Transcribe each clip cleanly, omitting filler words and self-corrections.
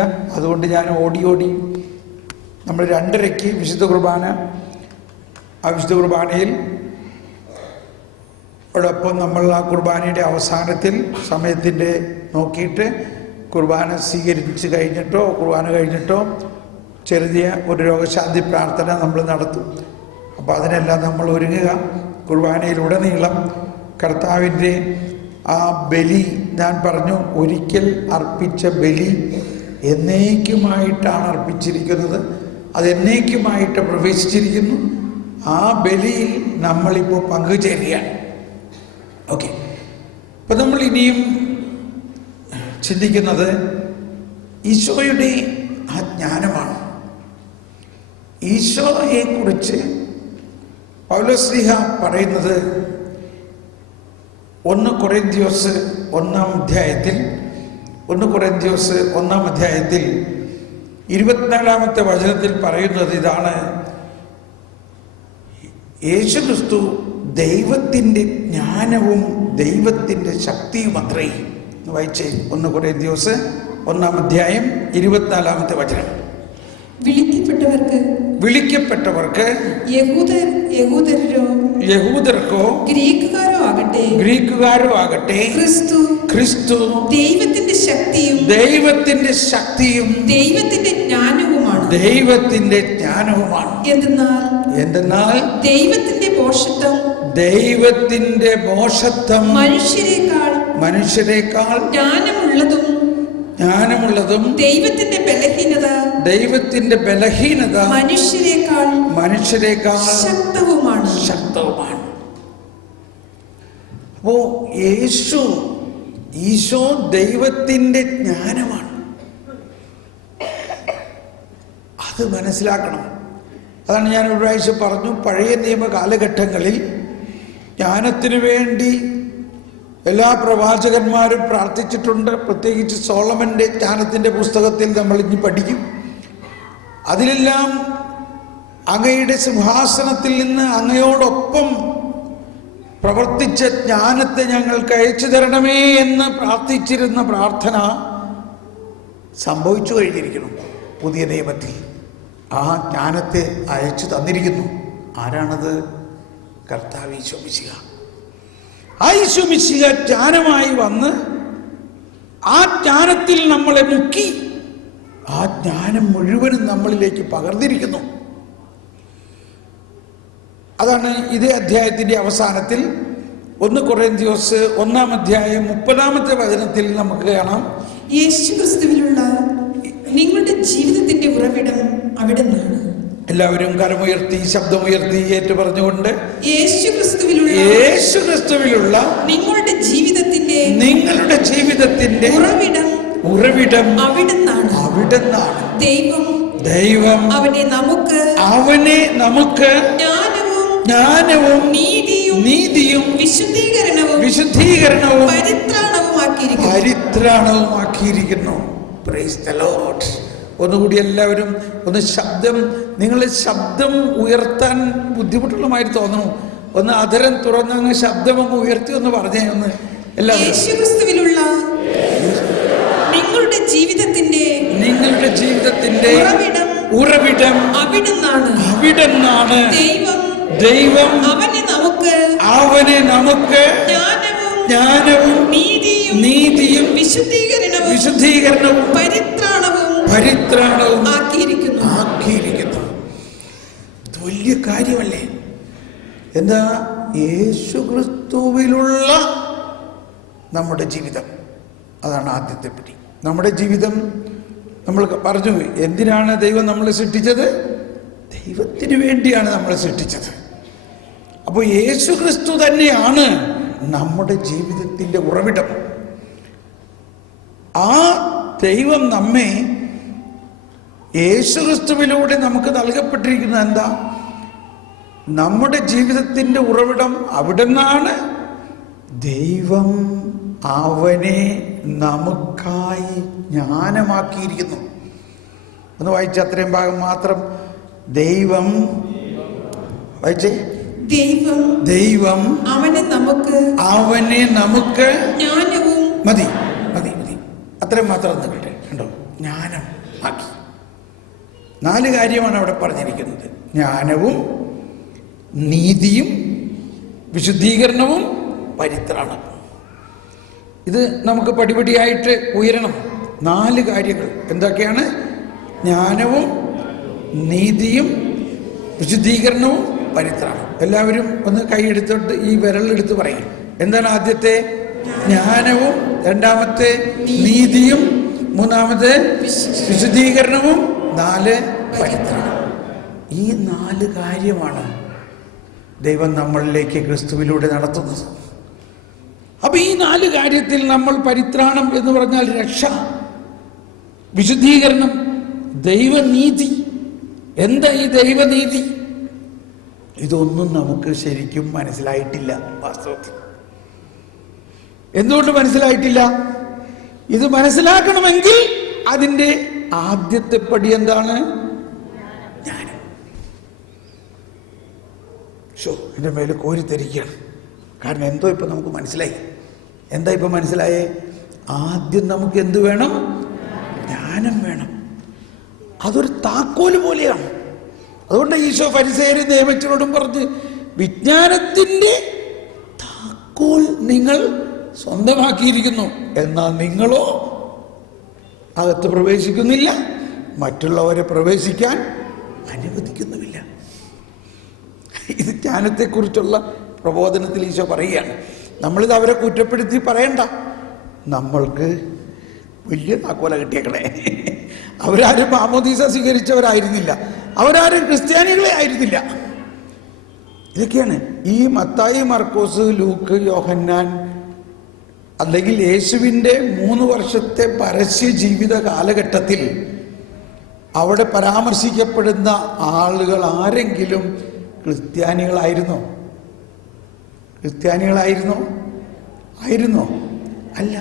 സമയമില്ല. അതുകൊണ്ട് ഞാൻ ഓടി നമ്മൾ 2:30 വിശുദ്ധ കുർബാന. ആ വിശുദ്ധ കുർബാനയിൽ ഓടൊപ്പം നമ്മൾ ആ കുർബാനയുടെ അവസാനത്തിൽ സമയത്തിൻ്റെ നോക്കിയിട്ട് കുർബാന സ്വീകരിച്ച് കഴിഞ്ഞിട്ടോ കുർബാന കഴിഞ്ഞിട്ടോ ചെറിയ ഒരു രോഗശാന്തി പ്രാർത്ഥന നമ്മൾ നടത്തും. അപ്പോൾ അതിനെല്ലാം നമ്മൾ ഒരുങ്ങുക. കുർബാനയിലുടനീളം കർത്താവിൻ്റെ ആ ബലി, ഞാൻ പറഞ്ഞു, ഒരിക്കൽ അർപ്പിച്ച ബലി എന്നേക്കുമായിട്ടാണ് അർപ്പിച്ചിരിക്കുന്നത്. അത് എന്നേക്കുമായിട്ട് പ്രവേശിച്ചിരിക്കുന്നു. ആ ബലിയിൽ നമ്മളിപ്പോൾ പങ്കുചേരുകയാണ്. ഓക്കെ, ഇപ്പം നമ്മൾ ഇനിയും ചിന്തിക്കുന്നത് ഈശോയുടെ ആ ജ്ഞാനമാണ്. ഈശോയെക്കുറിച്ച് പൗലോസ്ലീഹ പറയുന്നത് 1 കൊറിന്ത്യസ് 1-ാം അധ്യായത്തിൽ 24-ാമത്തെ വചനത്തിൽ പറയുന്നത് ഇതാണ്: യേശുക്രിസ്തു ദൈവത്തിൻ്റെ ജ്ഞാനവും ദൈവത്തിൻ്റെ ശക്തിയും അത്രേ. വായിച്ചേ, 1 കൊറിന്ത്യസ് 1-ാം അധ്യായം 24-ാമത്തെ വചനം. വിളിക്കപ്പെട്ടവർക്ക് യഹൂദർക്കോ ഗ്രീക്കുകാരോ ആകട്ടെ ക്രിസ്തു ദൈവത്തിന്റെ ശക്തിയും ദൈവത്തിന്റെ ജ്ഞാനവുമാണ്. എന്തെന്നാൽ ദൈവത്തിന്റെ ഭോഷത്വം മനുഷ്യരെക്കാൾ ജ്ഞാനമുള്ളതും ദൈവത്തിന്റെ ബലഹീനത മനുഷ്യരെക്കാൾ ശക്തവുമാണ്. അപ്പോ ഈശോ ദൈവത്തിന്റെ ജ്ഞാനമാണ്. അത് മനസ്സിലാക്കണം. അതാണ് ഞാൻ ഒരു പ്രാവശ്യം പറഞ്ഞു, പഴയ നിയമ കാലഘട്ടങ്ങളിൽ ജ്ഞാനത്തിനു വേണ്ടി എല്ലാ പ്രവാചകന്മാരും പ്രാർത്ഥിച്ചിട്ടുണ്ട്. പ്രത്യേകിച്ച് സോളമൻ്റെ ജ്ഞാനത്തിൻ്റെ പുസ്തകത്തിൽ നമ്മൾ ഇനി പഠിക്കും. അതിലെല്ലാം അങ്ങയുടെ സിംഹാസനത്തിൽ നിന്ന് അങ്ങയോടൊപ്പം പ്രവർത്തിച്ച ജ്ഞാനത്തെ ഞങ്ങൾക്ക് അയച്ചു തരണമേ എന്ന് പ്രാർത്ഥിച്ചിരുന്ന പ്രാർത്ഥന സംഭവിച്ചു കഴിഞ്ഞിരിക്കണം. പുതിയ നിയമത്തിൽ ആ ജ്ഞാനത്തെ അയച്ചു തന്നിരിക്കുന്നു. ആരാണത്? കർത്താവ് ഈശോ മിശിഹ. ആ ഈശോ മിശിഹ ജ്ഞാനമായി വന്ന് ആ ജ്ഞാനത്തിൽ നമ്മളെ മുക്കി ആ ജ്ഞാനം മുഴുവനും നമ്മളിലേക്ക് പകർന്നിരിക്കുന്നു. അതാണ് ഇതേ അധ്യായത്തിൻ്റെ അവസാനത്തിൽ 1 കൊറിന്ത്യസ് 1-ാം അധ്യായം 30-ാമത്തെ വചനത്തിൽ നമുക്ക് കാണാം: യേശുക്രിസ്തുവിലുള്ള നിങ്ങളുടെ ജീവിതത്തിന്റെ ഉറവിടം അവിടുന്നാണ്. എല്ലാവരും കരമുയർത്തി ശബ്ദമുയർത്തി ഏറ്റു പറഞ്ഞുകൊണ്ട് യേശുക്രിസ്തുവിലുള്ള നിങ്ങളുടെ ജീവിതത്തിന്റെ ഉറവിടം അവിടുന്നാണ്. ദൈവം അവനെ നമുക്ക് ജ്ഞാനവും നീതിയും വിശുദ്ധീകരണവും പരിത്രാണവുമാക്കിയിരിക്കുന്നു. Praise the Lord. ഒന്നുകൂടി എല്ലാവരും നിങ്ങളുടെ ശബ്ദം ഉയർത്താൻ ബുദ്ധിമുട്ടുള്ളമായി തോന്നുന്നു. ഒന്ന് അധരം തുറന്നങ്ങ് ശബ്ദം അങ്ങ് ഉയർത്തി ഒന്ന് പറഞ്ഞേ. ഒന്ന് എല്ലാവരും യേശുക്രിസ്തുവിലുള്ള നിങ്ങളുടെ ജീവിതത്തിന്റെ ഉറവിടം അവിടുന്നാണ്. ദൈവം അവനെ നമുക്ക് ജ്ഞാനവും നീതിയും വിശുദ്ധീകരണവും പരിത്രാണവും ആക്കിയിരിക്കുന്നു. വലിയ കാര്യമല്ലേ? എന്താ? യേശുക്രിസ്തുവിലുള്ള നമ്മുടെ ജീവിതം. അതാണ് ആദ്യത്തെ പടി. നമ്മുടെ ജീവിതം നമ്മൾ പറഞ്ഞു, എന്തിനാണ് ദൈവം നമ്മളെ സൃഷ്ടിച്ചത്? ദൈവത്തിന് വേണ്ടിയാണ് നമ്മളെ സൃഷ്ടിച്ചത്. അപ്പോൾ യേശുക്രിസ്തു തന്നെയാണ് നമ്മുടെ ജീവിതത്തിൻ്റെ ഉറവിടം. ആ ദൈവം നമ്മെ യേശുക്രിസ്തുവിലൂടെ നമുക്ക് നൽകപ്പെട്ടിരിക്കുന്നത് എന്താ? നമ്മുടെ ജീവിതത്തിൻ്റെ ഉറവിടം അവിടുന്നാണ്. ദൈവം അവനെ നമുക്കായി ജ്ഞാനമാക്കിയിരിക്കുന്നു. ഒന്ന് വായിച്ച അത്രയും ഭാഗം മാത്രം. ദൈവം വായിച്ചേ. ദൈവം അവനെ നമുക്ക് ജ്ഞാനവും മതി അത്രയും മാത്രം ഒന്ന് കേട്ടെ. കണ്ടോ? ജ്ഞാനം ആക്കി. 4 കാര്യമാണ് അവിടെ പറഞ്ഞിരിക്കുന്നത്: ജ്ഞാനവും നീതിയും വിശുദ്ധീകരണവും പരിത്രാണവും. ഇത് നമുക്ക് പടിപടിയായിട്ട് ഉയരണം. 4 കാര്യങ്ങൾ എന്തൊക്കെയാണ്? ജ്ഞാനവും നീതിയും വിശുദ്ധീകരണവും പരിത്രാണം. എല്ലാവരും ഒന്ന് കൈയെടുത്തോട്ട് ഈ വിരലെടുത്ത് പറയും. എന്താണ് ആദ്യത്തെ? ജ്ഞാനവും, രണ്ടാമത്തെ നീതിയും, മൂന്നാമത്തെ വിശുദ്ധീകരണവും, 4 പരിത്രാണം. ഈ 4 കാര്യമാണ് ദൈവം നമ്മളിലേക്ക് ക്രിസ്തുവിലൂടെ നടത്തുന്നത്. അപ്പൊ ഈ 4 കാര്യത്തിൽ നമ്മൾ പരിത്രാണം എന്ന് പറഞ്ഞാൽ രക്ഷ, വിശുദ്ധീകരണം, ദൈവനീതി. എന്താ ഈ ദൈവനീതി? ഇതൊന്നും നമുക്ക് ശരിക്കും മനസ്സിലായിട്ടില്ല. വാസ്തവത്തിൽ എന്തുകൊണ്ട് മനസ്സിലായിട്ടില്ല? ഇത് മനസ്സിലാക്കണമെങ്കിൽ അതിൻ്റെ ആദ്യത്തെ പടി എന്താണ്? ജ്ഞാനം. എൻ്റെ മേലെ കോരിത്തരിക്കുകയാണ്. കാരണം എന്തോ ഇപ്പം നമുക്ക് മനസ്സിലായി. എന്താ ഇപ്പം മനസ്സിലായേ? ആദ്യം നമുക്ക് എന്ത് വേണം? ജ്ഞാനം വേണം. അതൊരു താക്കോല് പോലെയാണ്. അതുകൊണ്ട് ഈശോ ഫരിസേയരെ നിയമത്തിനോടും പറഞ്ഞ്, വിജ്ഞാനത്തിൻ്റെ താക്കോൽ നിങ്ങൾ സ്വന്തമാക്കിയിരിക്കുന്നു, എന്നാൽ നിങ്ങളോ അകത്ത് പ്രവേശിക്കുന്നില്ല, മറ്റുള്ളവരെ പ്രവേശിക്കാൻ അനുവദിക്കുന്നുമില്ല. ഇത് ജ്ഞാനത്തെക്കുറിച്ചുള്ള പ്രബോധനത്തിൽ ഈശോ പറയുകയാണ്. നമ്മളിത് അവരെ കുറ്റപ്പെടുത്തി പറയണ്ട. നമ്മൾക്ക് വലിയ താക്കോല കിട്ടിയേക്കണേ. അവരാരും മാമോദീസ സ്വീകരിച്ചവരായിരുന്നില്ല, അവരാരും ക്രിസ്ത്യാനികളെ ആയിരുന്നില്ല. ഇതൊക്കെയാണ് ഈ മത്തായി, മർക്കോസ്, ലൂക്ക്, യോഹന്നാൻ, അല്ലെങ്കിൽ യേശുവിൻ്റെ 3 വർഷത്തെ പരസ്യ ജീവിത കാലഘട്ടത്തിൽ അവിടെ പരാമർശിക്കപ്പെടുന്ന ആളുകൾ ആരെങ്കിലും ക്രിസ്ത്യാനികളായിരുന്നോ? ആയിരുന്നോ? അല്ല.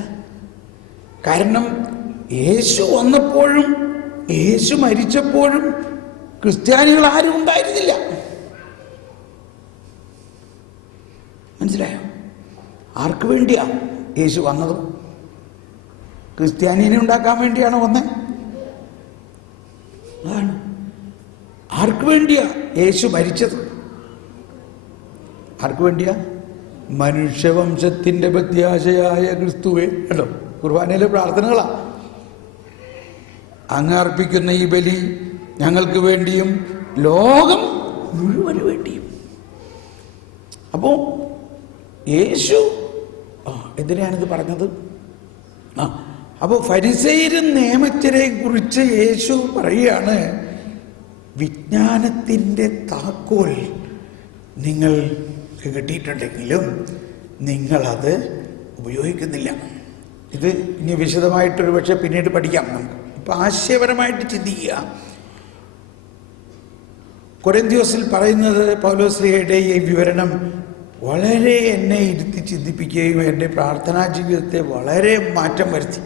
കാരണം യേശു വന്നപ്പോഴും യേശു മരിച്ചപ്പോഴും ക്രിസ്ത്യാനികൾ ആരും ഉണ്ടായിരുന്നില്ല. മനസ്സിലായോ? ആർക്ക് വേണ്ടിയാ യേശു വന്നത്? ക്രിസ്ത്യാനിയെ ഉണ്ടാക്കാൻ വേണ്ടിയാണോ വന്നത്? അതാണ്. ആർക്ക് വേണ്ടിയാ യേശു മരിച്ചത്? ആർക്ക് വേണ്ടിയാ? മനുഷ്യവംശത്തിൻ്റെ പ്രത്യാശയായ ക്രിസ്തുവേ. കേട്ടോ, കുർബാനയിലെ പ്രാർത്ഥനകളാ. അങ്ങ് അർപ്പിക്കുന്ന ഈ ബലി ഞങ്ങൾക്ക് വേണ്ടിയും ലോകം മുഴുവന് വേണ്ടിയും. അപ്പോൾ യേശു എന്തിനാണിത് പറഞ്ഞത്? അപ്പോൾ ഫരിസേയരും നിയമജ്ഞരെ കുറിച്ച് യേശു പറയുകയാണ്, വിജ്ഞാനത്തിൻ്റെ താക്കോൽ നിങ്ങൾ കിട്ടിയിട്ടുണ്ടെങ്കിലും നിങ്ങളത് ഉപയോഗിക്കുന്നില്ല. ഇത് ഇനി വിശദമായിട്ടൊരു പക്ഷേ പിന്നീട് പഠിക്കാം നമുക്ക്. ഇപ്പം ആശയപരമായിട്ട് ചിന്തിക്കുക. കൊരിന്ത്യോസിൽ പറയുന്നത് പൗലോസ്ലീഹയുടെ ഈ വിവരണം വളരെ എന്നെ ഇരുത്തി ചിന്തിപ്പിക്കുകയും എൻ്റെ പ്രാർത്ഥനാ ജീവിതത്തെ വളരെ മാറ്റം വരുത്തി.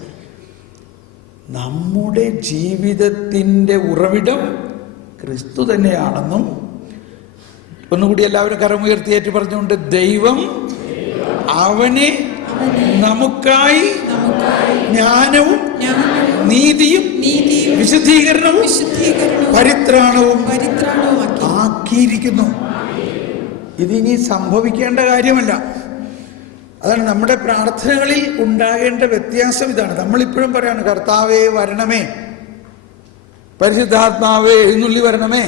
നമ്മുടെ ജീവിതത്തിൻ്റെ ഉറവിടം ക്രിസ്തു തന്നെയാണെന്നും ഒന്നുകൂടി എല്ലാവരും കരമുയർത്തിയേറ്റ് പറഞ്ഞുകൊണ്ട്, ദൈവം അവനെ നമുക്കായി ജ്ഞാനവും നീതിയും വിശുദ്ധീകരണവും പരിത്രാണവും ആക്കിയിരിക്കുന്നു. ഇതിനി സംഭവിക്കേണ്ട കാര്യമല്ല. അതാണ് നമ്മുടെ പ്രാർത്ഥനകളിൽ ഉണ്ടാകേണ്ട വ്യത്യാസം. ഇതാണ് നമ്മളിപ്പോഴും പറയാണ്, കർത്താവേ വരണമേ, പരിശുദ്ധാത്മാവേ എഴുന്നള്ളി വരണമേ.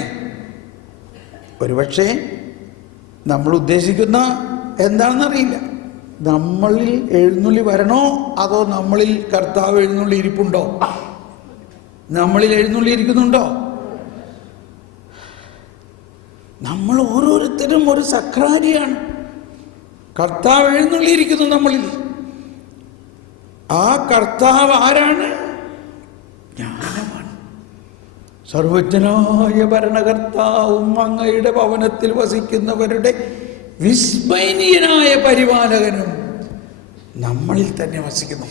ഒരുപക്ഷെ നമ്മൾ ഉദ്ദേശിക്കുന്ന എന്താണെന്നറിയില്ല. നമ്മളിൽ എഴുന്നള്ളി വരണോ അതോ നമ്മളിൽ കർത്താവ് എഴുന്നള്ളി ഇരിപ്പുണ്ടോ? നമ്മളിൽ എഴുന്നള്ളി ഇരിക്കുന്നുണ്ടോ? നമ്മൾ ഓരോരുത്തരും ഒരു സക്രാരിയാണ്. കർത്താവ് എഴുന്നള്ളിയിരിക്കുന്നു നമ്മളിൽ. ആ കർത്താവ് ആരാണ്? ജ്ഞാനമാണ്. സർവജ്ഞനായ ഭരണകർത്താവും അങ്ങയുടെ ഭവനത്തിൽ വസിക്കുന്നവരുടെ വിസ്മയനീയനായ പരിപാലകനും നമ്മളിൽ തന്നെ വസിക്കുന്നു.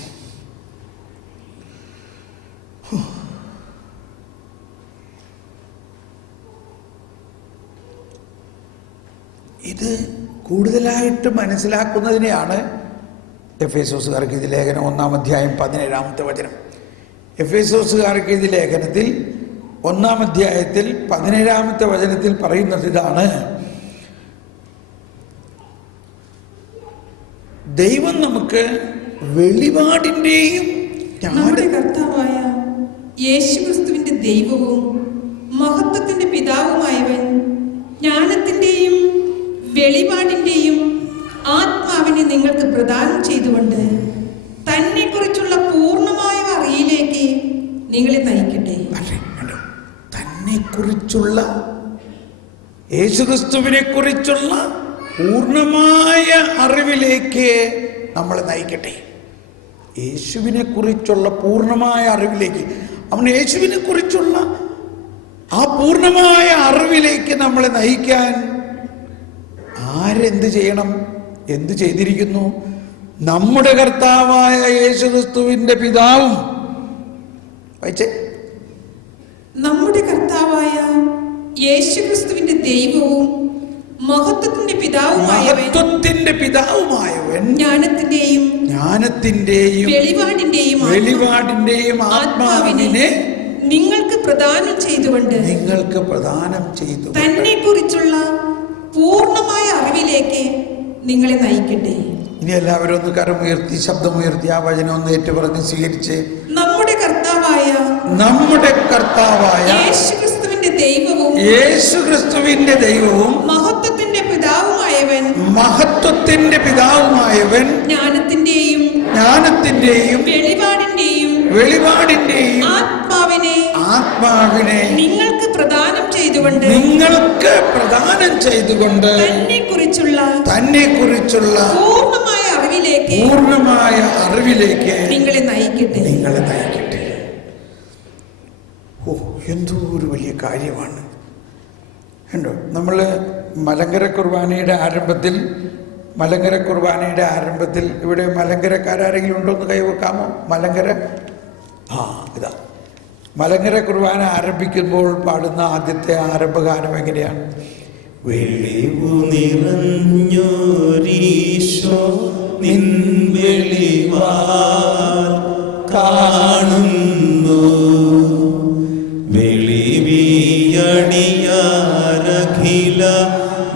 ഇത് കൂടുതലായിട്ട് മനസ്സിലാക്കുന്നതിനെയാണ് എഫേസോസുകാർക്ക് ഇത് ലേഖനം 1-ാം അധ്യായം 17-ാമത്തെ വചനം. എഫേസോസുകാർക്ക് എഴുതിയ ലേഖനത്തിൽ 1-ാം അധ്യായത്തിൽ 17-ാമത്തെ വചനത്തിൽ പറയുന്നത് ഇതാണ്: ദൈവം നമുക്ക് വെളിപാടിൻ്റെയും നമ്മുടെ കർത്താവായ യേശുക്രിസ്തുവിന്റെ ദൈവവും മഹത്വത്തിന്റെ പിതാവുമായവൻ ജ്ഞാനത്തിന്റെയും വെളിപാടിന്റെയും ആത്മാവിനെ നിങ്ങൾക്ക് പ്രദാനം ചെയ്തുകൊണ്ട് തന്നെ കുറിച്ചുള്ള പൂർണ്ണമായ അറിയിലേക്ക് നിങ്ങളെ നയിക്കട്ടെ. തന്നെ കുറിച്ചുള്ള, യേശുക്രിസ്തുവിനെ കുറിച്ചുള്ള പൂർണ്ണമായ അറിവിലേക്ക് നമ്മളെ നയിക്കട്ടെ. യേശുവിനെ കുറിച്ചുള്ള പൂർണ്ണമായ അറിവിലേക്ക്, അവൻ യേശുവിനെ കുറിച്ചുള്ള ആ പൂർണ്ണമായ അറിവിലേക്ക് നമ്മളെ നയിക്കാൻ ആരെന്ത് ചെയ്യണം? എന്ത് ചെയ്തിരിക്കുന്നു? നമ്മുടെ കർത്താവായ യേശുക്രിസ്തുവിന്റെ പിതാവും, വായിച്ചേ, നമ്മുടെ കർത്താവായ യേശുക്രിസ്തുവിന്റെ ദൈവവും മഹത്വത്തിന്റെ പിതാവുമായവൻ ജ്ഞാനത്തിന്റെയും വെളിപാടിന്റെയും ആത്മാവിനെ നിങ്ങൾക്ക് പ്രദാനം ചെയ്തുകൊണ്ട് തന്നെ കുറിച്ചുള്ള പൂർണ്ണമായ അറിവിലേക്ക് നിങ്ങളെ നയിക്കട്ടെ. ഇനി എല്ലാവരും ഒന്ന് കരമുയർത്തി, ശബ്ദമുയർത്തി ആ വചനം ഒന്ന് ഏറ്റുപറഞ്ഞ് സ്വീകരിച്ച്, നമ്മുടെ കർത്താവായ യേശുക്രിസ്തുവിന്റെ ദൈവവും മഹത്വത്തിന്റെ പിതാവുമായവൻ ജ്ഞാനത്തിന്റെയും വെളിപാടിന്റെയും ആത്മാവിനെ നിങ്ങൾക്ക് പ്രദാനം ചെയ്തുകൊണ്ട് തന്നെ കുറിച്ചുള്ള പൂർണ്ണമായ അറിവിലേക്ക് നിങ്ങളെ നയിക്കട്ടെ. ഓ, എന്തോ ഒരു വലിയ കാര്യമാണ്. കണ്ടോ, നമ്മൾ മലങ്കര കുർബാനയുടെ ആരംഭത്തിൽ ഇവിടെ മലങ്കരക്കാരെങ്കിലും ഉണ്ടോ എന്ന് കൈവെക്കാമോ? ഇതാ മലങ്കര കുർബാന ആരംഭിക്കുമ്പോൾ പാടുന്ന ആദ്യത്തെ ആരംഭഗാനം എങ്ങനെയാണ്? വെളിവു നിറഞ്ഞോരീശോ നിൻ വെളിവാൽ കാണുന്നു, വെളിവിയണിയാരഖില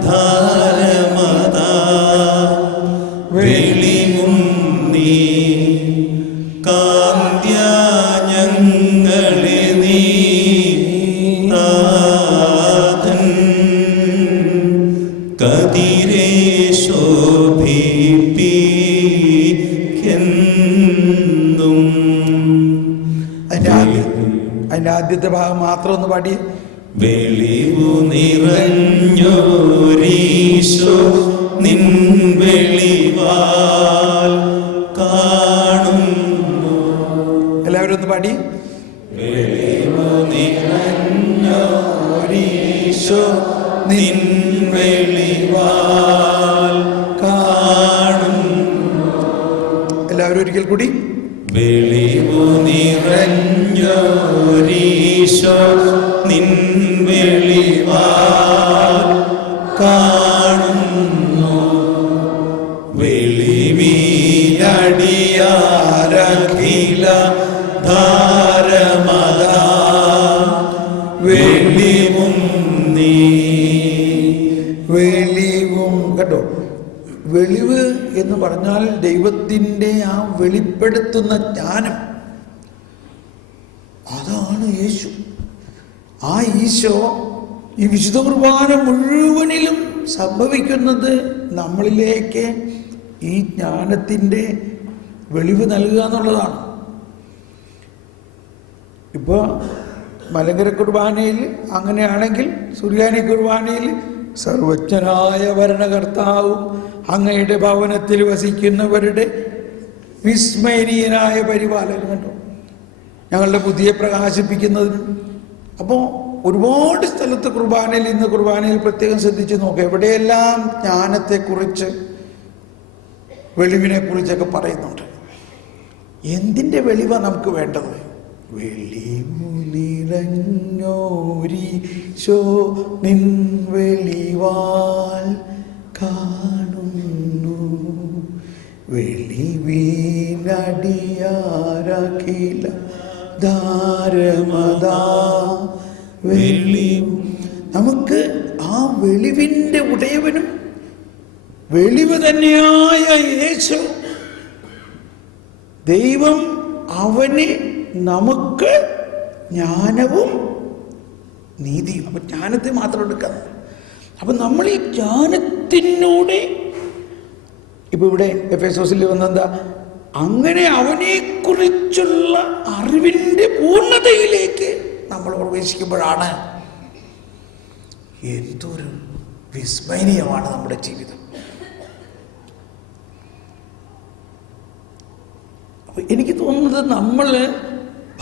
ധാരമതാ വെളിവും നീ കാന്ത്യഞങ്ങളെ നീ നാഥൻ കതിരേ ശോഭിപ്പിക്കെന്നും. അതിന്റെ ആദ്യത്തെ ഭാഗം മാത്രം ഒന്ന് പാടി. വെളിവു നിറഞ്ഞോരീശോ നിൻ വെളിവാൽ കാണുന്നു. എല്ലാവരും ഒന്ന് പാടി. വെളിവു നിറഞ്ഞോരീശോ നിൻ വെളിവാൽ കാണുന്നു. എല്ലാവരും ഒരിക്കൽ കൂടി. വെളിവു നിറഞ്ഞോരീശോ നിൻ വെളിവാൽ കാണുന്നു, വെളിവിലടിയാരഖില ധാരമതാ വെളിവും നീ. വെളിവും, കേട്ടോ, വെളിവ് എന്ന് പറഞ്ഞാൽ ദൈവത്തിൻ്റെ ആ വെളിപ്പെടുത്തുന്ന ജ്ഞാനം, അതാണ് യേശു. ആ ഈശോ ഈ വിശുദ്ധ കുർബാന മുഴുവനിലും സംഭവിക്കുന്നത് നമ്മളിലേക്ക് ഈ ജ്ഞാനത്തിൻ്റെ വെളിവ് നൽകുക എന്നുള്ളതാണ്. ഇപ്പോൾ മലങ്കര കുർബാനയിൽ അങ്ങനെയാണെങ്കിൽ, സുറിയാനി കുർബാനയിൽ സർവജ്ഞനായ ഭരണകർത്താവും അങ്ങയുടെ ഭവനത്തിൽ വസിക്കുന്നവരുടെ വിസ്മരണീയനായ പരിപാലനം കണ്ടു ഞങ്ങളുടെ ബുദ്ധിയെ പ്രകാശിപ്പിക്കുന്നതിനും. അപ്പോൾ ഒരുപാട് സ്ഥലത്ത് കുർബാനയിൽ പ്രത്യേകം ശ്രദ്ധിച്ച് നോക്കുക, എവിടെയെല്ലാം ജ്ഞാനത്തെക്കുറിച്ച് വെളിവിനെക്കുറിച്ചൊക്കെ പറയുന്നുണ്ട്. എന്തിൻ്റെ വെളിവാണ് നമുക്ക് വേണ്ടത്? വെളിവുനിറഞ്ഞോരീശോ നിൻ വെളിവാൽ കാണുന്നു, വെളിവിനടിയാരഖില ധാരമതാ വെളിവ്. നമുക്ക് ആ വെളിവിൻ്റെ ഉടയവനും വെളിവ് തന്നെയായ യേശു ദൈവം അവന് നമുക്ക് ജ്ഞാനവും നീതിയും. അപ്പം ജ്ഞാനത്തെ മാത്രം എടുക്കുന്നത്. അപ്പം നമ്മൾ ഈ ജ്ഞാനത്തിനൂടെ ഇപ്പം ഇവിടെ എഫെസോസിൽ വന്നെന്താ, അങ്ങനെ അവനെക്കുറിച്ചുള്ള അറിവിൻ്റെ പൂർണ്ണതയിലേക്ക് നമ്മൾ പ്രവേശിക്കുമ്പോഴാണ് എന്തൊരു വിസ്മരണീയമാണ് നമ്മുടെ ജീവിതം. അപ്പം എനിക്ക് തോന്നുന്നത് നമ്മൾ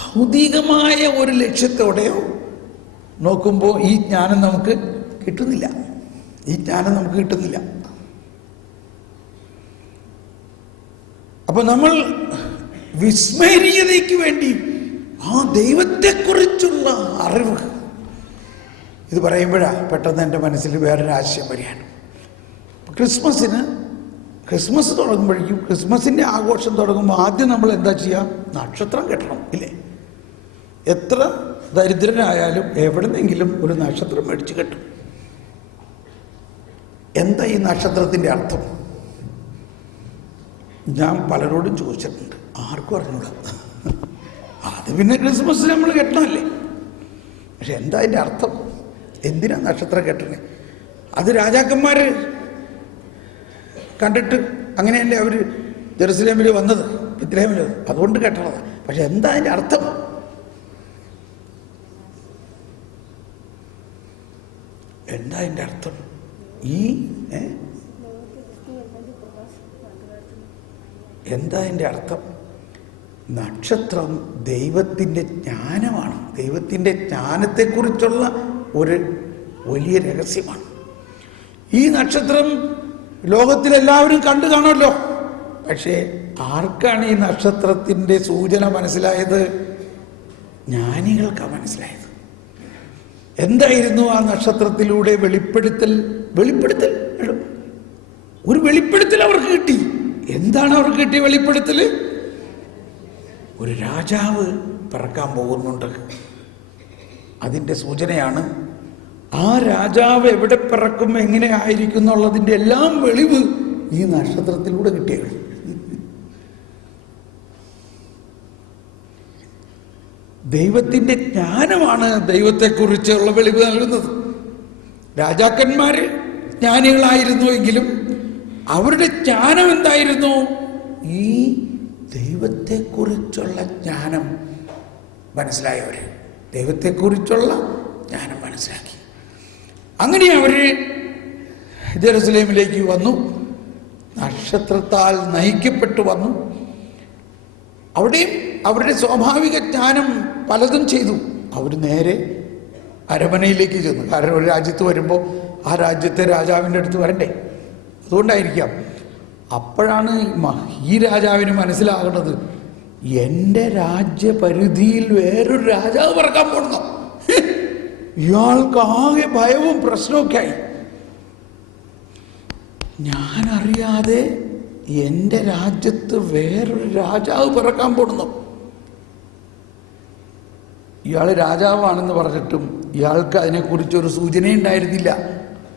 ഭൗതികമായ ഒരു ലക്ഷ്യത്തോടെയോ നോക്കുമ്പോൾ ഈ ജ്ഞാനം നമുക്ക് കിട്ടുന്നില്ല. ഈ ജ്ഞാനം നമുക്ക് കിട്ടുന്നില്ല. അപ്പൊ നമ്മൾ വിസ്മരണീയതയ്ക്ക് വേണ്ടി ആ ദൈവത്തെക്കുറിച്ചുള്ള അറിവ്, ഇത് പറയുമ്പോഴാണ് പെട്ടെന്ന് എൻ്റെ മനസ്സിൽ വേറൊരു ആശയം വരികയാണ്. ക്രിസ്മസ് തുടങ്ങുമ്പോഴേക്കും, ക്രിസ്മസിൻ്റെ ആഘോഷം തുടങ്ങുമ്പോൾ ആദ്യം നമ്മൾ എന്താ ചെയ്യുക? നക്ഷത്രം കെട്ടണം, ഇല്ലേ? എത്ര ദരിദ്രനായാലും എവിടെന്നെങ്കിലും ഒരു നക്ഷത്രം മേടിച്ച് കെട്ടും. എന്താ ഈ നക്ഷത്രത്തിൻ്റെ അർത്ഥം? ഞാൻ പലരോടും ചോദിച്ചിട്ടുണ്ട്, ആർക്കും അറിഞ്ഞൂടാ. അത് പിന്നെ ക്രിസ്മസ് നമ്മൾ കെട്ടണമല്ലേ, പക്ഷെ എന്താ അതിൻ്റെ അർത്ഥം? എന്തിനാ നക്ഷത്രം കെട്ടണേ? അത് രാജാക്കന്മാർ കണ്ടിട്ട് അങ്ങനെയല്ലേ അവർ ജെറുസലേമിൽ വന്നത്, ബെത്ലഹേമിൽ, അതുകൊണ്ട് കെട്ടണത്. പക്ഷെ എന്താ അതിൻ്റെ അർത്ഥം? എന്താ അതിൻ്റെ അർത്ഥം? എന്താ അതിൻ്റെ അർത്ഥം? നക്ഷത്രം ദൈവത്തിൻ്റെ ജ്ഞാനമാണ്. ദൈവത്തിൻ്റെ ജ്ഞാനത്തെക്കുറിച്ചുള്ള ഒരു വലിയ രഹസ്യമാണ്. ഈ നക്ഷത്രം ലോകത്തിലെല്ലാവരും കണ്ടു കാണുമല്ലോ. പക്ഷേ ആർക്കാണ് ഈ നക്ഷത്രത്തിൻ്റെ സൂചന മനസ്സിലായത്? ജ്ഞാനികൾക്കാണ് മനസ്സിലായത്. എന്തായിരുന്നു ആ നക്ഷത്രത്തിലൂടെ വെളിപ്പെടുത്തൽ? ഒരു വെളിപ്പെടുത്തൽ അവർക്ക് കിട്ടി. എന്താണ് അവർക്ക് കിട്ടിയ വെളിപ്പെടുത്തൽ? ഒരു രാജാവ് പിറക്കാൻ പോകുന്നുണ്ട്. അതിൻ്റെ സൂചനയാണ്. ആ രാജാവ് എവിടെ പിറക്കും, എങ്ങനെ ആയിരിക്കും എന്നുള്ളതിൻ്റെ എല്ലാം വെളിവ് ഈ നക്ഷത്രത്തിലൂടെ കിട്ടിയത്. ദൈവത്തിൻ്റെ ജ്ഞാനമാണ് ദൈവത്തെക്കുറിച്ചുള്ള വെളിവ് നൽകുന്നത്. രാജാക്കന്മാർ ജ്ഞാനികളായിരുന്നു എങ്കിലും അവരുടെ ജ്ഞാനം എന്തായിരുന്നു? ഈ ദൈവത്തെക്കുറിച്ചുള്ള ജ്ഞാനം മനസ്സിലായവർ ദൈവത്തെക്കുറിച്ചുള്ള ജ്ഞാനം മനസ്സിലാക്കി. അങ്ങനെ അവർ ജെറുസലേമിലേക്ക് വന്നു, നക്ഷത്രത്താൽ നയിക്കപ്പെട്ടു വന്നു. അവിടെയും അവരുടെ സ്വാഭാവിക ജ്ഞാനം പലതും ചെയ്തു. അവർ നേരെ അരമനയിലേക്ക് ചെന്നു. കാരണം ഒരു രാജ്യത്ത് വരുമ്പോൾ ആ രാജ്യത്തെ രാജാവിൻ്റെ അടുത്ത് വരണ്ടേ, അതുകൊണ്ടായിരിക്കാം. അപ്പോഴാണ് ഈ രാജാവിന് മനസ്സിലാകുന്നത്, എൻ്റെ രാജ്യപരിധിയിൽ വേറൊരു രാജാവ് പറക്കാൻ പോകണം. ഇയാൾക്ക് ആകെ ഭയവും പ്രശ്നമൊക്കെ ആയി. ഞാനറിയാതെ എൻ്റെ രാജ്യത്ത് വേറൊരു രാജാവ് പിറക്കാൻ പോകുന്നു. ഇയാൾ രാജാവാണെന്ന് പറഞ്ഞിട്ടും ഇയാൾക്ക് അതിനെക്കുറിച്ചൊരു സൂചനയുണ്ടായിരുന്നില്ല.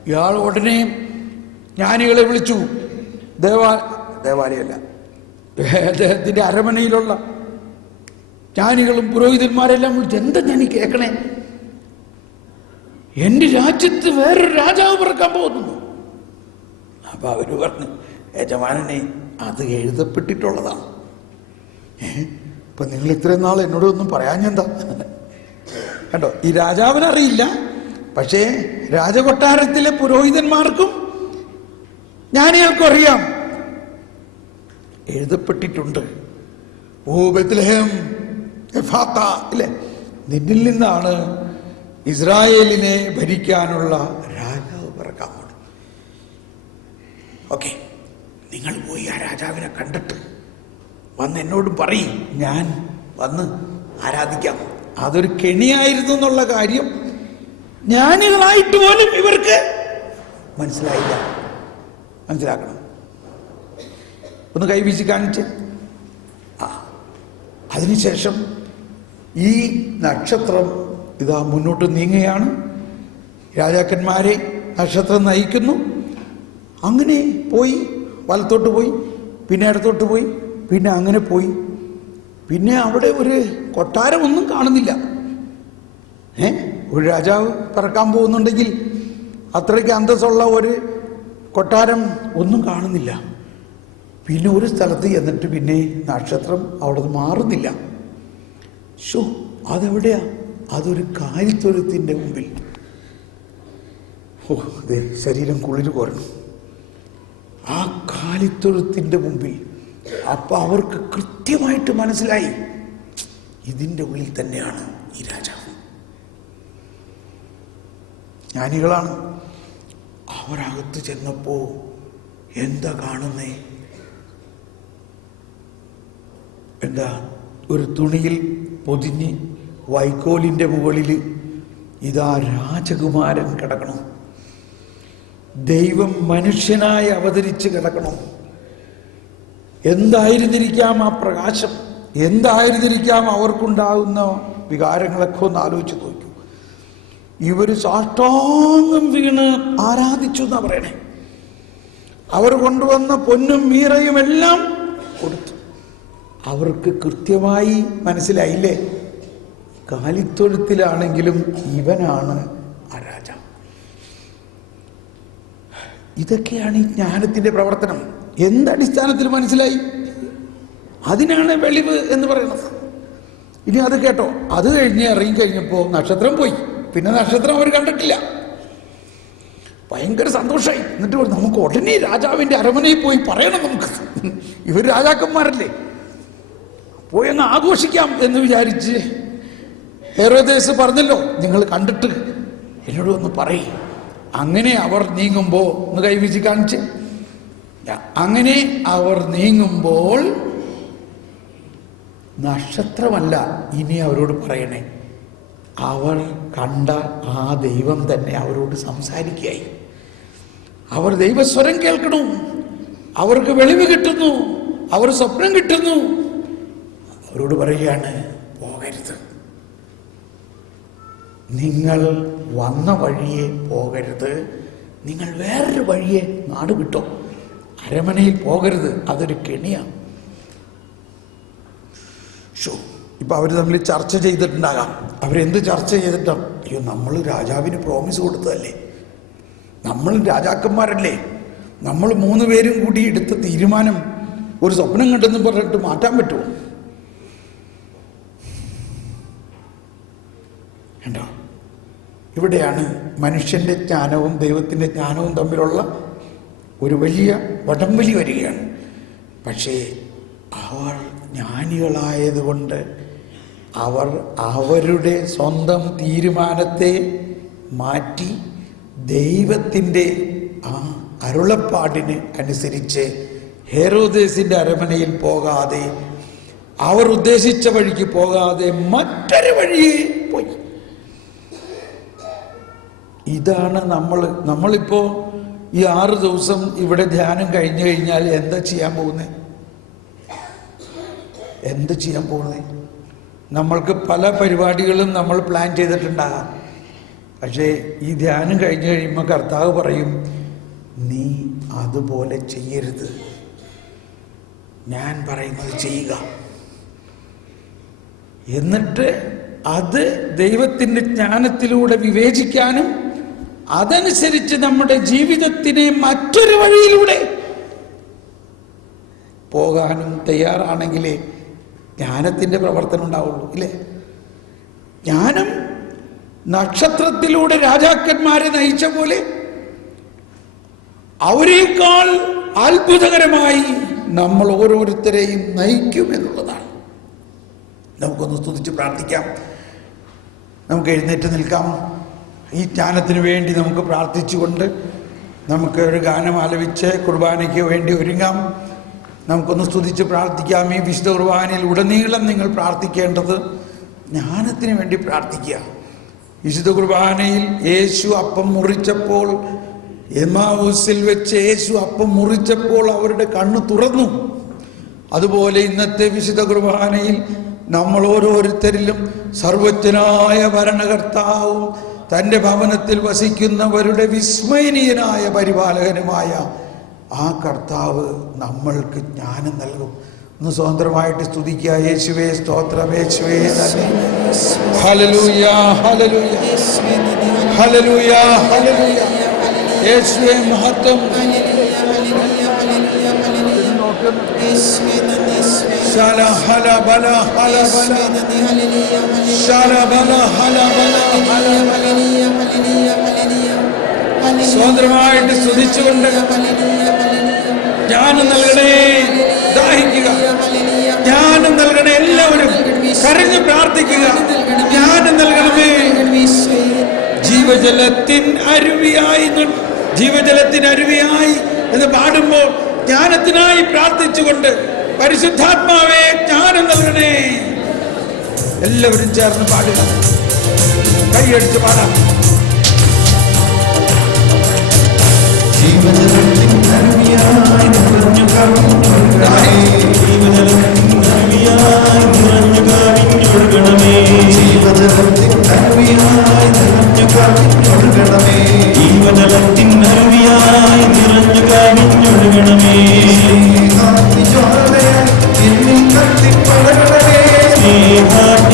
ഇയാൾ ഉടനെ ജ്ഞാനികളെ വിളിച്ചു. ദേവാലയമല്ല, അദ്ദേഹത്തിൻ്റെ അരമനയിലുള്ള ജ്ഞാനികളും പുരോഹിതന്മാരെല്ലാം വിളിച്ചു. എന്താ ഞാൻ ഈ കേൾക്കണേ? എൻ്റെ രാജ്യത്ത് വേറൊരു രാജാവ് പിറക്കാൻ പോകുന്നു. അപ്പൊ അവര് പറഞ്ഞു, യജമാനനെ, അത് എഴുതപ്പെട്ടിട്ടുള്ളതാണ്. ഇപ്പൊ നിങ്ങൾ ഇത്രയും നാൾ എന്നോടൊന്നും പറയാഞ്ഞെന്താ? കണ്ടോ, ഈ രാജാവിനറിയില്ല, പക്ഷേ രാജകൊട്ടാരത്തിലെ പുരോഹിതന്മാർക്കും ജ്ഞാനികൾക്കും അറിയാം. എഴുതപ്പെട്ടിട്ടുണ്ട്, ഓ ബെത്ലഹേം എഫാത്ത, ഇല്ലേ, നിന്നിൽ നിന്നാണ് ഇസ്രായേലിനെ ഭരിക്കാനുള്ള രാജാവ് പിറക്കാൻ പോകുന്നത്. ഓക്കെ, നിങ്ങൾ പോയി ആ രാജാവിനെ കണ്ടിട്ട് വന്ന് എന്നോടും പറയും, ഞാൻ വന്ന് ആരാധിക്കാം. അതൊരു കെണിയായിരുന്നു എന്നുള്ള കാര്യം ജ്ഞാനികളായിട്ട് പോലും ഇവർക്ക് മനസ്സിലായില്ല. മനസ്സിലാക്കണം. ഒന്ന് കൈവീശി കാണിച്ച്. അതിനുശേഷം ഈ നക്ഷത്രം ഇതാ മുന്നോട്ട് നീങ്ങുകയാണ്. രാജാക്കന്മാരെ നക്ഷത്രം നയിക്കുന്നു. അങ്ങനെ പോയി, വലത്തോട്ട് പോയി, പിന്നെ ഇടത്തോട്ട് പോയി, പിന്നെ അങ്ങനെ പോയി. പിന്നെ അവിടെ ഒരു കൊട്ടാരമൊന്നും കാണുന്നില്ല. ഒരു രാജാവ് പറക്കാൻ പോകുന്നുണ്ടെങ്കിൽ അത്രയ്ക്ക് അന്തസ്സുള്ള ഒരു കൊട്ടാരം ഒന്നും കാണുന്നില്ല. പിന്നെ ഒരു സ്ഥലത്ത് എന്നിട്ട് പിന്നെ നക്ഷത്രം അവിടെ നിന്ന് മാറുന്നില്ല. അതെവിടെയാ? അതൊരു കാലിത്തൊഴുത്തിൻ്റെ മുമ്പിൽ. ശരീരം കുളിര് കോരണം. ആ കാലിത്തൊഴുത്തിൻ്റെ മുമ്പിൽ. അപ്പൊ അവർക്ക് കൃത്യമായിട്ട് മനസ്സിലായി, ഇതിൻ്റെ ഉള്ളിൽ തന്നെയാണ് ഈ രാജാവ്. ജ്ഞാനികളാണ്. അവരകത്ത് ചെന്നപ്പോ എന്താ കാണുന്നേ? എന്താ, ഒരു തുണിയിൽ പൊതിഞ്ഞ് വൈക്കോലിൻ്റെ മുകളിൽ ഇതാ രാജകുമാരൻ കിടക്കണം. ദൈവം മനുഷ്യനായി അവതരിച്ച് കിടക്കണം. എന്തായിരുന്നിരിക്കാം ആ പ്രകാശം? എന്തായിരുന്നിരിക്കാം അവർക്കുണ്ടാകുന്ന വികാരങ്ങളൊക്കെ ഒന്ന് ആലോചിച്ച് നോക്കൂ. ഇവർ സാഷ്ടാംഗം വീണ് ആരാധിച്ചു എന്നാ പറയണേ. അവർ കൊണ്ടുവന്ന പൊന്നും മീറയും എല്ലാം കൊടുത്തു. അവർക്ക് കൃത്യമായി മനസ്സിലായില്ലേ, കാലിത്തൊഴുത്തിലാണെങ്കിലും ഇവനാണ് ആ രാജാവ്. ഇതൊക്കെയാണ് ഈ ജ്ഞാനത്തിന്റെ പ്രവർത്തനം. എന്തടിസ്ഥാനത്തിൽ മനസ്സിലായി? അതിനാണ് വെളിവ് എന്ന് പറയുന്നത്. ഇനി അത് കേട്ടോ, അത് കഴിഞ്ഞ് ഇറങ്ങിക്കഴിഞ്ഞപ്പോൾ നക്ഷത്രം പോയി. പിന്നെ നക്ഷത്രം അവർ കണ്ടിട്ടില്ല. ഭയങ്കര സന്തോഷമായി. എന്നിട്ട് നമുക്ക് ഉടനെ രാജാവിന്റെ അരമനയിൽ പോയി പറയണം. നമുക്ക് ഇവർ രാജാക്കന്മാരല്ലേ, പോയി അങ്ങ് ആഘോഷിക്കാം എന്ന് വിചാരിച്ച് ഹെരോദേസ് പറഞ്ഞല്ലോ, നിങ്ങൾ കണ്ടിട്ട് എന്നോട് ഒന്ന് പറയും. അങ്ങനെ അവർ നീങ്ങുമ്പോൾ ഒന്ന് കൈവീശി കാണിച്ച്. അങ്ങനെ അവർ നീങ്ങുമ്പോൾ നക്ഷത്രമല്ല ഇനി അവരോട് പറയണേ, അവർ കണ്ട ആ ദൈവം തന്നെ അവരോട് സംസാരിക്കുകയായി. അവർ ദൈവസ്വരം കേൾക്കണു, അവർക്ക് വെളിവ് കിട്ടുന്നു, അവർ സ്വപ്നം കിട്ടുന്നു. അവരോട് പറയുകയാണ്, പോകരുത്, നിങ്ങൾ വന്ന വഴിയെ പോകരുത്, നിങ്ങൾ വേറൊരു വഴിയെ നാട് വിട്ടോ, അരമനയിൽ പോകരുത്, അതൊരു കെണിയാണ്. ഇപ്പൊ അവർ തമ്മിൽ ചർച്ച ചെയ്തിട്ടുണ്ടാകാം. അവരെന്ത് ചർച്ച ചെയ്തിട്ടാണ്? അയ്യോ, നമ്മൾ രാജാവിന് പ്രോമിസ് കൊടുത്തതല്ലേ, നമ്മൾ രാജാക്കന്മാരല്ലേ, നമ്മൾ 3 പേരും കൂടി എടുത്ത തീരുമാനം ഒരു സ്വപ്നം കണ്ടെന്ന് പറഞ്ഞിട്ട് മാറ്റാൻ പറ്റുമോ? ഉണ്ടോ? ഇവിടെയാണ് മനുഷ്യന്റെ ജ്ഞാനവും ദൈവത്തിന്റെ ജ്ഞാനവും തമ്മിലുള്ള ഒരു വലിയ വടംവലി വരികയാണ്. പക്ഷേ അവർ ജ്ഞാനികളായതുകൊണ്ട് അവർ അവരുടെ സ്വന്തം തീരുമാനത്തെ മാറ്റി ദൈവത്തിൻ്റെ ആ അരുളപ്പാടിന് അനുസരിച്ച് ഹെരോദേസിന്റെ അരമനയിൽ പോകാതെ, അവർ ഉദ്ദേശിച്ച വഴിക്ക് പോകാതെ മറ്റൊരു വഴിയെ പോയി. ഇതാണ് നമ്മളിപ്പോ ഈ 6 ദിവസം ഇവിടെ ധ്യാനം കഴിഞ്ഞു കഴിഞ്ഞാൽ എന്താ ചെയ്യാൻ പോകുന്നത്? എന്ത് ചെയ്യാൻ പോകുന്നത്? നമ്മൾക്ക് പല പരിപാടികളും നമ്മൾ പ്ലാൻ ചെയ്തിട്ടുണ്ടാകാം. പക്ഷേ ഈ ധ്യാനം കഴിഞ്ഞു കഴിയുമ്പോൾ കർത്താവ് പറയും, നീ അതുപോലെ ചെയ്യരുത്, ഞാൻ പറയുന്നത് ചെയ്യുക. എന്നിട്ട് അത് ദൈവത്തിൻ്റെ ജ്ഞാനത്തിലൂടെ വിവേചിക്കാനും അതനുസരിച്ച് നമ്മുടെ ജീവിതത്തിനെ മറ്റൊരു വഴിയിലൂടെ പോകാനും തയ്യാറാണെങ്കിലേ ജ്ഞാനത്തിൻ്റെ പ്രവർത്തനം ഉണ്ടാവുള്ളൂ, ഇല്ലേ? ജ്ഞാനം നക്ഷത്രത്തിലൂടെ രാജാക്കന്മാരെ നയിച്ച പോലെ അവരെക്കാൾ അത്ഭുതകരമായി നമ്മൾ ഓരോരുത്തരെയും നയിക്കും എന്നുള്ളതാണ്. നമുക്കൊന്ന് സ്തുതിച്ച് പ്രാർത്ഥിക്കാം. നമുക്ക് എഴുന്നേറ്റ് നിൽക്കാം. ഈ ജ്ഞാനത്തിന് വേണ്ടി നമുക്ക് പ്രാർത്ഥിച്ചുകൊണ്ട് നമുക്ക് ഒരു ഗാനം ആലപിച്ച് കുർബാനയ്ക്ക് വേണ്ടി ഒരുങ്ങാം. നമുക്കൊന്ന് സ്തുതിച്ച് പ്രാർത്ഥിക്കാം. ഈ വിശുദ്ധ കുർബാനയിൽ ഉടനീളം നിങ്ങൾ പ്രാർത്ഥിക്കേണ്ടത് ജ്ഞാനത്തിന് വേണ്ടി പ്രാർത്ഥിക്കുക. വിശുദ്ധ കുർബാനയിൽ യേശു അപ്പം മുറിച്ചപ്പോൾ, എമ്മാവൂസിൽ വെച്ച് യേശു അപ്പം മുറിച്ചപ്പോൾ അവരുടെ കണ്ണ് തുറന്നു. അതുപോലെ ഇന്നത്തെ വിശുദ്ധ കുർബാനയിൽ നമ്മൾ ഓരോരുത്തരിലും സർവജ്ഞനായ ഭരണകർത്താവും തൻ്റെ ഭവനത്തിൽ വസിക്കുന്നവരുടെ വിസ്മയനീയനായ പരിപാലകനുമായ ആ കർത്താവ് നമ്മൾക്ക് ജ്ഞാനം നൽകും. ഒന്ന് സ്വതന്ത്രമായിട്ട് സ്തുതിക്കുക. യേശുവേ സ്തോത്രം, യേശുവേ നന്ദി. Hallelujah, hallelujah, hallelujah, hallelujah. യേശുവേ മഹത്വം. ശാല ഹല ബല ഹല ബല ശാല ബല ഹല ബല ഹല ബല. സ്വതന്ത്രമായിട്ട് സ്തുതിച്ചുകൊണ്ട് ജ്ഞാനം നൽകണേ. ദാഹിക്കുക, ജ്ഞാനം നൽകണേ. എല്ലാവരും കരഞ്ഞു പ്രാർത്ഥിക്കുക, ജ്ഞാനം നൽകണമേ. ജീവജലത്തിൻ അരുവിയായി, ജീവജലത്തിൻ അരുവിയായി എന്ന് പാടുമ്പോൾ ജ്ഞാനത്തിനായി പ്രാർത്ഥിച്ചുകൊണ്ട് പരിശുദ്ധാത്മാവേ ജ്ഞാനം നൽകണേ. എല്ലാവരും ചേർന്ന് പാടുക, കൈയടിച്ച് പാടാം. ജീവജലത്തിൻ അരുവിയായി നിറഞ്ഞു കവിഞ്ഞൊഴുകണമേ. ജീവജലത്തിൻ അരുവിയായി നിറഞ്ഞു കവിഞ്ഞൊഴുകണമേ. ജീവജലത്തിൻ അരുവിയായി നിറഞ്ഞു കവിഞ്ഞൊഴുകണമേ. ജീവജലത്തിൻ അരുവിയായി നിറഞ്ഞു കവിഞ്ഞൊഴുകണമേ. സ്നേഹാഗ്നിജ്വാലയായി എന്നിൽ കത്തിപ്പടരണമേ. സ്നേഹാഗ്നിജ്വാലയായി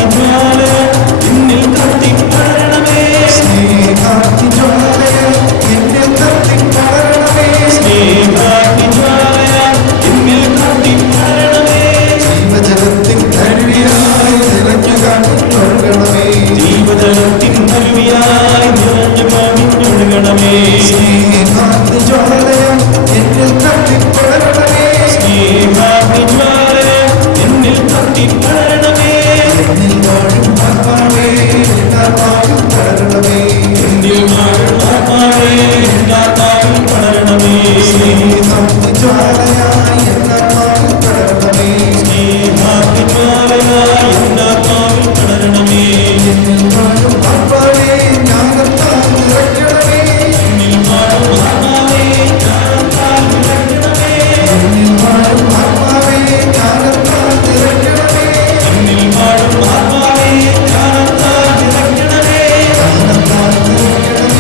എന്നിൽ കത്തിപ്പടരണമേ. സ്നേഹാഗ്നിജ്വാലയായി എന്നിൽ കത്തിപ്പടരണമേ. സ്നേഹാഗ്നിജ്വാലയായി എന്നിൽ കത്തിപ്പടരണമേ. ജീവജലത്തിൻ അരുവിയായി നിറഞ്ഞു കവിഞ്ഞൊഴുകണമേ. ജീവജലത്തിൻ അരുവിയായി നിറഞ്ഞു കവിഞ്ഞൊഴുകണമേ. സ്നേഹാഗ്നിജ്വാലയായി എന്നിൽ കത്തിപ്പടരണമേ. സ്നേഹാഗ്നിജ്വാലയായി എന്നിൽ കത്തിപ്പടരണമേ. എന്നിൽ വാഴും ആത്മാവേ എല്ലാത്താവിൽ പടരണമേ. എന്നിൽ വാഴും ആത്മാവേ എല്ലാത്താവിൽ പടരണമേ. സ്നേഹാഗ്നിജ്വാലയായി എല്ലാത്താവിൽ പടരണമേ. സ്നേഹാഗ്നിജ്വാലയായി എല്ലാത്താവിൽ പടരണമേ. എന്നിൽ വാഴും ആത്മാവേ ജ്ഞാനത്താൽ നിറയ്ക്കണമേ. എന്നിൽ വാഴും ആത്മാവേ ജ്ഞാനത്താൽ നിറയ്ക്കണമേ. എന്നിൽ വാഴും ആത്മാവേ ജ്ഞാനത്താൽ നിറയ്ക്കണമേ. എന്നിൽ വാഴും ആത്മാവേ ജ്ഞാനത്താൽ നിറയ്ക്കണമേ. ജ്ഞാനത്താൽ നിറയ്ക്കണമേ.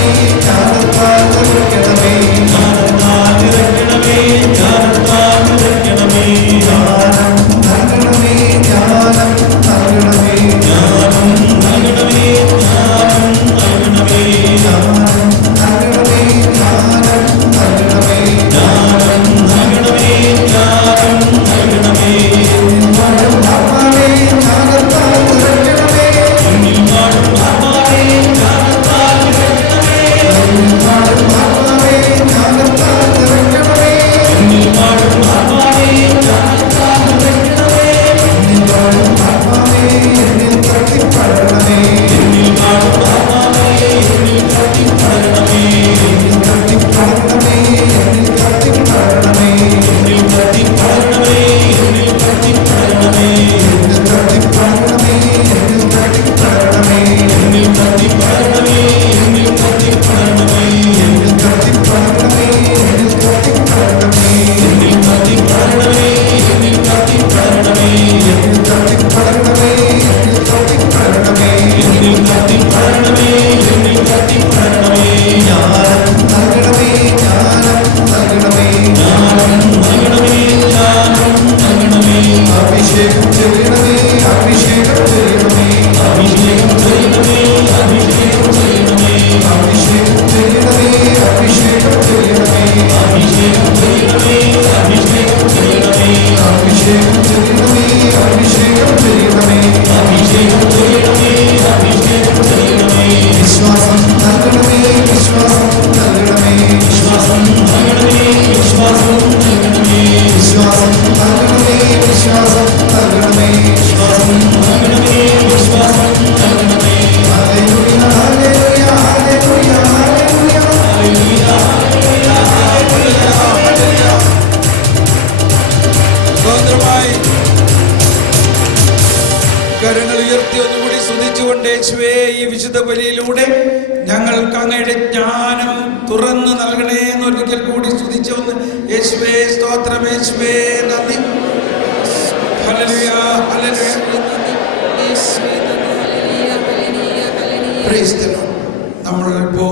ജ്ഞാനത്താൽ നിറയ്ക്കണമേ. ജ്ഞാനത്താൽ നിറയ്ക്കണമേ. ജ്ഞാനത്താൽ നിറയ്ക്കണമേ. ജ്ഞാനം നൽകണമേ. ജ്ഞാനം നൽകണമേ. ജ്ഞാനം നൽകണമേ. ജ്ഞാനം നൽകണമേ. ജ്ഞാനം നൽകണമേ. ജ്ഞാനം നൽകണമേ. ജ്ഞാനം നൽകണമേ. ജ്ഞാനം നൽകണമേ. എന്നിൽ വാഴും ആത്മാവേ ജ്ഞാനത്താൽ നിറയ്ക്കണമേ. എന്നിൽ വാഴും ആത്മാവേ ജ്ഞാനത്താൽ നിറയ്ക്കണമേ. എന്നിൽ വാഴും ആത്മാവേ ജ്ഞാനത്താൽ നിറയ്ക്കണമേ. എന്നിൽ വാഴും ആത്മാവേ ജ്ഞാനത്താൽ നിറയ്ക്കണമേ. എന്നിൽ വാഴും ആത്മാവേ എന്നിൽ കത്തിപ്പടരണമേ. എന്നിൽ വാഴും ആത്മാവേ എന്നിൽ കത്തിപ്പടരണമേ. എന്നിൽ കത്തിപ്പടരണമേ. എന്നിൽ കത്തിപ്പടരണമേ. എന്നിൽ കത്തിപ്പടരണമേ. എന്നിൽ കത്തിപ്പടരണമേ. എന്നിൽ കത്തിപ്പടരണമേ. എന്നിൽ കത്തിപ്പടരണമേ. എന്നിൽ കത്തിപ്പടരണമേ. എന്നിൽ കത്തിപ്പടരണമേ. എന്നിൽ കത്തിപ്പടരണമേ. എന്നിൽ കത്തിപ്പടരണമേ. എന്നിൽ കത്തിപ്പടരണമേ. എന്നിൽ കത്തിപ്പടരണമേ. എന്നിൽ കത്തിപ്പടരണമേ. എന്നിൽ കത്തിപ്പടരണമേ. എന്നിൽ കത്തിപ്പടരണമേ. എന്നിൽ കത്തിപ്പടരണമേ. ജ്ഞാനം നൽകണമേ. ജ്ഞാനം നൽകണമേ. ജ്ഞാനം നൽകണമേ. ജ്ഞാനം നൽകണമേ. അഭിഷേകം ചെയ്യണമേ. അഭിഷേകം ചെയ്യണമേ. അഭിഷേകം ചെയ്യണമേ. അഭിഷേകം ചെയ്യണമേ. അഭിഷേകം ചെയ്യണമേ. അഭിഷേകം ചെയ്യണമേ. അഭിഷേകം ചെയ്യണമേ. അഭിഷേകം ചെയ്യണമേ. അഭിഷേകം ചെയ്യണമേ. അഭിഷേകം ചെയ്യണമേ. അഭിഷേകം ചെയ്യണമേ. അഭിഷേകം ചെയ്യണമേ. വിശ്വാസം നൽകണമേ. വിശ്വാസം നൽകണമേ. വിശ്വാസം നൽകണമേ. വിശ്വാസം നൽകണമേ. വിശ്വാസം നൽകണമേ. വിശ്വാസം നൽകണമേ. വിശ്വാസം നൽകണമേ. വിശ്വാസം നൽകണമേ. Hallelujah, hallelujah, hallelujah, hallelujah, hallelujah, hallelujah, hallelujah. സ്വതന്ത്രമായി കരങ്ങൾ ഉയർത്തി ഒന്നുകൂടി സ്തുതിച്ചുകൊണ്ട് യേശുവേ ഈ വിശുദ്ധ ബലിയിലൂടെ ഞങ്ങൾക്ക് അങ്ങയുടെ ജ്ഞാനം തുറന്നു നൽകണേ എന്നൊരിക്കൽ കൂടി സ്തുതിച്ചൊന്ന് യേശുവേ സ്തോത്രം, യേശുവേ നന്ദി. Hallelujah, hallelujah. Price the Lord. നമ്മൾ